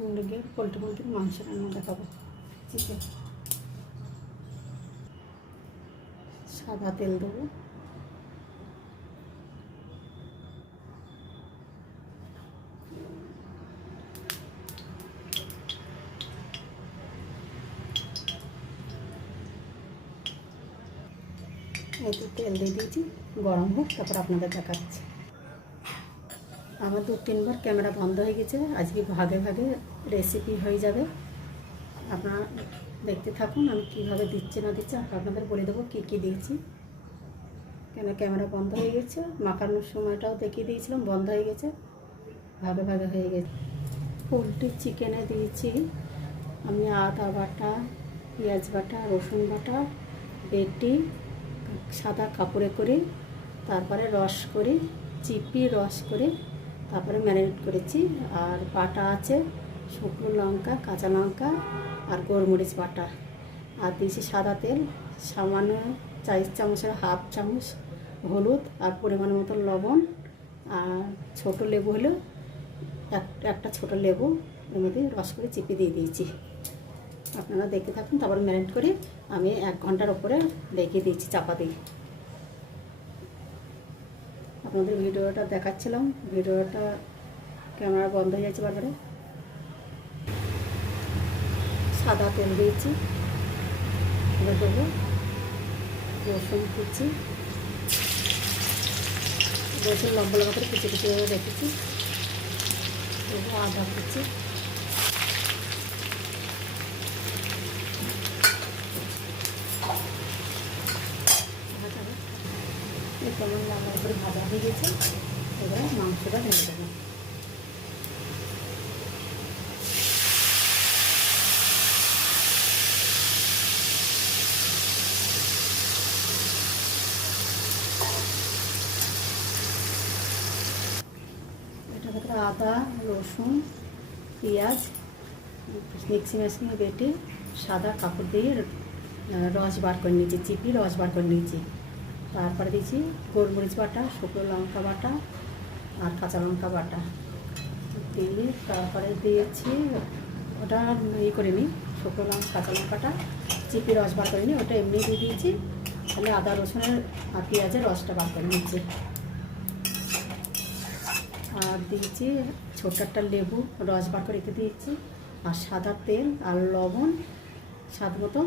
মুরগির পোলট্রির মাংস রান্না দেখাবো। চিকেন সাদা তেল দেবো, এই তো তেল দিয়ে দিয়েছি, গরম হোক তারপর আপনাদের দেখাচ্ছি। আমার 2-3 বার ক্যামেরা বন্ধ হয়ে গেছে, আজকে ভাগে ভাগে রেসিপি হয়ে যাবে। আপনারা দেখতে থাকুন আমি কীভাবে দিচ্ছি না দিচ্ছি, আপনাদের বলে দেবো কী কী দিয়েছি। কেন ক্যামেরা বন্ধ হয়ে গেছে, মাখানোর সময়টাও দেখিয়ে দিয়েছিলাম, বন্ধ হয়ে গেছে, ভাগে ভাগে হয়ে গেছে। পোলট্রির চিকেনে দিয়েছি আমি আদা বাটা, পেঁয়াজ বাটা, রসুন বাটা বেটে সাদা কাপড়ে করে, তারপরে রস করে চিপি রস করে তারপরে ম্যারিনেট করেছি। আর বাটা আছে শুকনো লঙ্কা, কাঁচা লঙ্কা আর গোলমরিচ বাটা। আর দিয়েছি সাদা তেল, সামান্য 4 চামচের 1/2 চামচ হলুদ, আর পরিমাণ মতো লবণ। আর ছোটো লেবু হলো একটা ছোটো লেবু এর মধ্যে রস করে চিপে দিয়ে দিয়েছি। আপনারা দেখতে থাকুন। তারপর ম্যারিনেট করে আমি 1 ঘন্টার ওপরে রেখে দিয়েছি চাপা দিয়ে। আপনাদের ভিডিওটা দেখাচ্ছিলাম, ভিডিওটা ক্যামেরা বন্ধ হয়ে যাচ্ছে বারবারে। সাদা তেল দিয়েছি, এবার দেবো রসুন কুচি, রসুন লম্বা লম্বা করে কুচি কুচি রেখেছি, দেবো আদা কুচি, কেমন লাল করে ভাজা হয়ে গেছে। এবার মাংসটা ঢেলে দেবো। এটা ভেতরে আদা রসুন পেঁয়াজ মিক্সি বেটে সাদা কাপড় দিয়ে রস বার করে নিয়েছি, চিপি রস বার করে নিয়েছি। তারপরে দিয়েছি গোলমরিচ বাটা, শুকনো লঙ্কা বাটা আর কাঁচা লঙ্কা বাটা দিয়ে, তারপরে দিয়েছি ওটা করে নিই, শুকনো লঙ্কা কাঁচা লঙ্কাটা চিপি রস বার করে নিই, ওটা এমনি দিয়ে দিয়েছি। তাহলে আদা রসুনের আর পেঁয়াজের রসটা বার করে নিচ্ছি। আর দিয়েছি ছোট্ট একটা লেবু রস বার করে রেখে দিয়েছি, আর সাদা তেল আর লবণ স্বাদ মতো